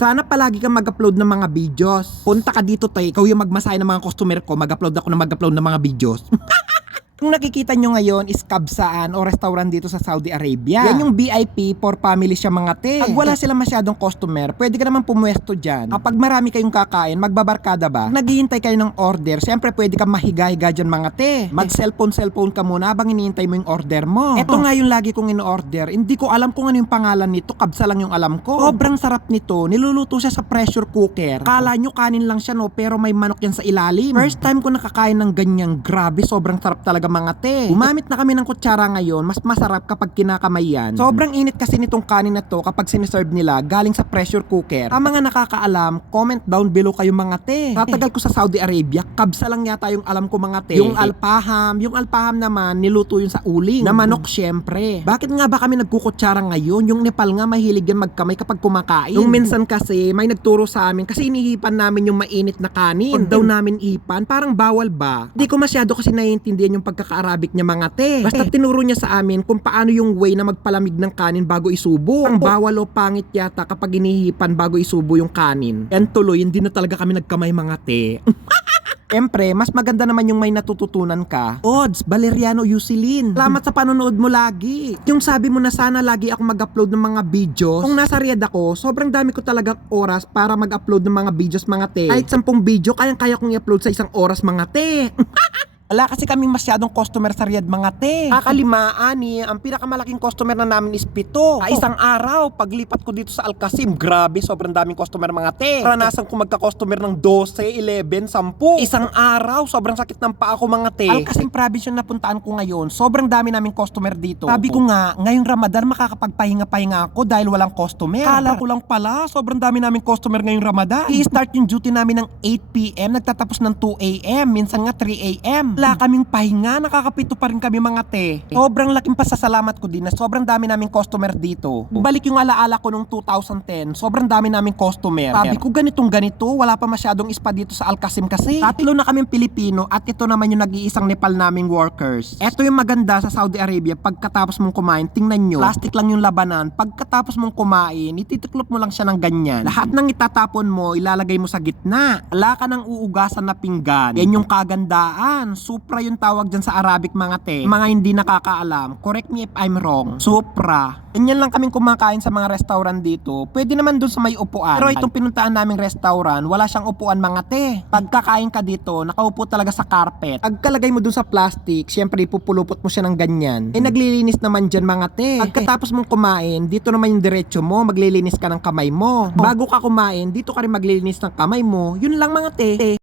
Sana palagi kang mag-upload ng mga videos. Punta ka dito tay, ikaw yung magmasay ng mga customer ko, mag-upload ako ng mag-upload ng mga videos. Yung nakikita nyo ngayon is kabsaan o restaurant dito sa Saudi Arabia. Yan yung VIP for family siya mga te. Pag wala sila masyadong customer, pwede ka naman pumuesto dyan. Kapag marami kayong kakain, magbabarkada ba? Naghihintay kayo ng order, syempre pwede ka mahiga-higa dyan mga te. Mag-cellphone ka muna habang hinihintay mo yung order mo. Ito nga yung lagi kong in-order. Hindi ko alam kung ano yung pangalan nito, kabsa lang yung alam ko. Sobrang sarap nito, niluluto siya sa pressure cooker. Kala nyo kanin lang siya no, pero may manok yan sa ilalim. First time ko nakakain ng ganyang, grabe, sobrang sarap talaga mga te. Gumamit na kami ng kutsara ngayon, mas masarap kapag kinakamay yan. Sobrang init kasi nitong kanin na to kapag siniserve nila galing sa pressure cooker. Ang mga nakakaalam, comment down below kayo mga te. Tatagal ko sa Saudi Arabia, kabsa lang yata yung alam ko mga te. Yung alpaham naman niluto yun sa uling na manok syempre. Bakit nga ba kami nagkukutsara ngayon? Yung Nepal nga mahilig yan magkamay kapag kumakain. Yung minsan kasi may nagturo sa amin kasi inihipan namin yung mainit na kanin. Pag daw namin ipan, parang bawal ba? Hindi ko masyado kasi naiintindihan yung pagkaka-Arabic niya mga te. Basta tinuro niya sa amin kung paano yung way na magpalamig ng kanin bago isubo. Ang bawal o pangit yata kapag inihipan bago isubo yung kanin. Yan tuloy, hindi na talaga kami nagkamay mga te. Siyempre, mas maganda naman yung may natututunan ka. Odds, Valeriano Yusilin. Salamat sa panonood mo lagi. Yung sabi mo na sana lagi ako mag-upload ng mga videos. Kung nasa Riyadh ako, sobrang dami ko talagang oras para mag-upload ng mga videos mga te. Kahit 10 video, kayang-kaya kong i-upload sa isang oras mga te. Wala kasi kaming masyadong customer sa Riyadh mga te. Kakalimaan ang pinakamalaking customer na namin is 7. Sa isang araw, paglipat ko dito sa Al Qasim, grabe, sobrang daming customer mga te. Naranasan ko magka-customer ng 12, 11, 10. Isang araw, sobrang sakit ng paa ko mga te. Al Qasim province yung napuntaan ko ngayon, sobrang dami naming customer dito. Sabi ko nga, ngayong Ramadan makakapagpahinga-pahinga ako dahil walang customer. Kala ko lang pala, sobrang dami naming customer ngayong Ramadan. I-start yung duty namin ng 8 PM, nagtatapos ng 2 AM, minsan nga 3 AM. Wala kaming pahinga, nakakapito pa rin kami mga te. Sobrang laking pasasalamat ko din na sobrang dami naming customer dito. Balik yung alaala ko nung 2010, sobrang dami naming customer. Sabi ko ganitong ganito, wala pa masyadong ispa dito sa Al Qasim kasi. 3 na kaming Pilipino at ito naman yung nag-iisang Nepal naming workers. Ito yung maganda sa Saudi Arabia, pagkatapos mong kumain, tingnan nyo, plastic lang yung labanan. Pagkatapos mong kumain, ititiklop mo lang siya ng ganyan. Lahat ng itatapon mo, ilalagay mo sa gitna. Wala ka ng uugasan na pinggan. Yan yung kagandaan. Supra yung tawag dyan sa Arabic mga te. Mga hindi nakakaalam, correct me if I'm wrong. Supra. Ganyan lang kaming kumakain sa mga restaurant dito. Pwede naman dun sa may upuan. Pero itong pinuntaan naming restaurant, wala siyang upuan mga te. Pagkakain ka dito, nakaupo talaga sa carpet. Pagkalagay mo dun sa plastic, syempre ipupulupot mo siya ng ganyan. Naglilinis naman dyan mga te. Pagkatapos mong kumain, dito naman yung diretso mo, maglilinis ka ng kamay mo. Bago ka kumain, dito ka rin maglilinis ng kamay mo. Yun lang mga te.